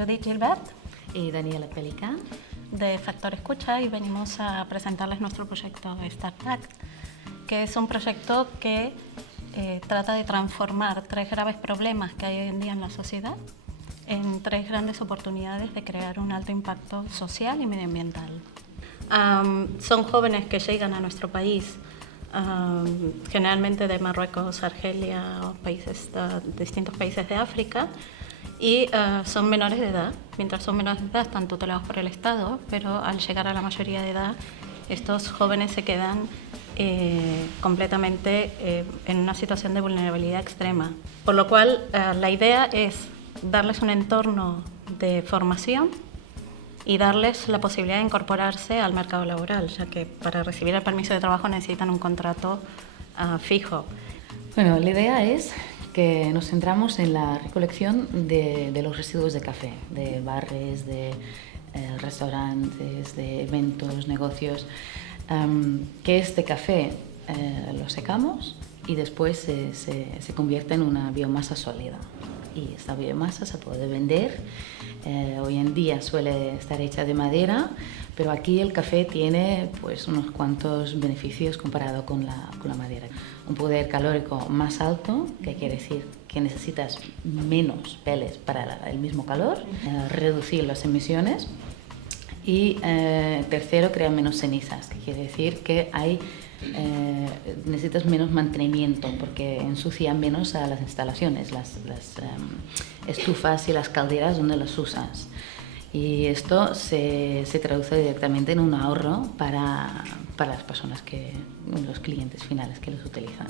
Judith Gilbert y Daniela Pelicán de Factor Escucha y venimos a presentarles nuestro proyecto StartAct, que es un proyecto que trata de transformar 3 graves problemas que hay hoy en día en la sociedad en 3 grandes oportunidades de crear un alto impacto social y medioambiental. Son jóvenes que llegan a nuestro país, generalmente de Marruecos, Argelia, distintos países de África, y son menores de edad. Mientras son menores de edad están tutelados por el Estado, pero al llegar a la mayoría de edad estos jóvenes se quedan completamente en una situación de vulnerabilidad extrema. Por lo cual la idea es darles un entorno de formación y darles la posibilidad de incorporarse al mercado laboral, ya que para recibir el permiso de trabajo necesitan un contrato fijo. Bueno, la idea es que nos centramos en la recolección de los residuos de café, de bares, de restaurantes, de eventos, negocios, que este café lo secamos y después se convierte en una biomasa sólida. Y esta biomasa se puede vender. Hoy en día suele estar hecha de madera, pero aquí el café tiene pues unos cuantos beneficios comparado con la madera. Un poder calórico más alto, que quiere decir que necesitas menos peles para el mismo calor, reducir las emisiones y tercero, crea menos cenizas, que quiere decir que necesitas menos mantenimiento porque ensucia menos a las instalaciones, las estufas y las calderas donde las usas. Y esto se traduce directamente en un ahorro para las personas los clientes finales que los utilizan.